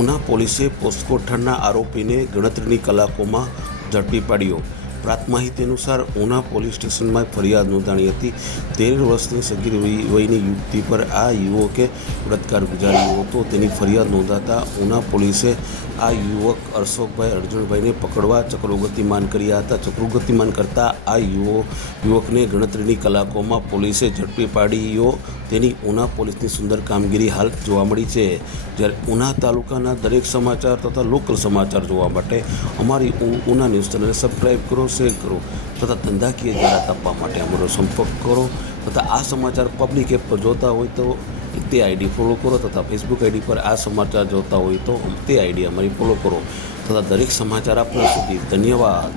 ઉના પોલીસે પોસ્કો ઠારના આરોપીને ગણતરીની કલાકોમાં ઝડપી પાડ્યો। પ્રાપ્ત માહિતી અનુસાર ઉના પોલીસ સ્ટેશનમાં ફરિયાદ નોંધાણી હતી। 13 વર્ષની સગીર વયની યુવતી પર આ યુવકે બળાત્કાર ગુજાર્યો હતો। તેની ફરિયાદ નોંધાતા ઉના પોલીસે આ યુવક અશોકભાઈ અર્જુનભાઈને પકડવા ચક્રો ગતિમાન કર્યા હતા। ચક્રો ગતિમાન કરતા આ યુવકને ગણતરીની કલાકોમાં પોલીસે ઝડપી પાડ્યો। તેની ઉના પોલીસની સુંદર કામગીરી હાલ જોવા મળી છે। જ્યારે ઉના તાલુકાના દરેક સમાચાર તથા લોકલ સમાચાર જોવા માટે અમારી ઉના ન્યૂઝ ચેનલને સબસ્ક્રાઈબ કરો, શેર કરો તથા ધંધાકીય જાહેરાત આપવા માટે અમારો સંપર્ક કરો તથા આ સમાચાર પબ્લિક એપ પર જોતા હોય તો તે આઈડી ફોલો કરો તથા ફેસબુક આઈડી પર આ સમાચાર જોતા હોય તો તે આઈડી અમારી ફોલો કરો તથા દરેક સમાચાર આપના સુધી। ધન્યવાદ।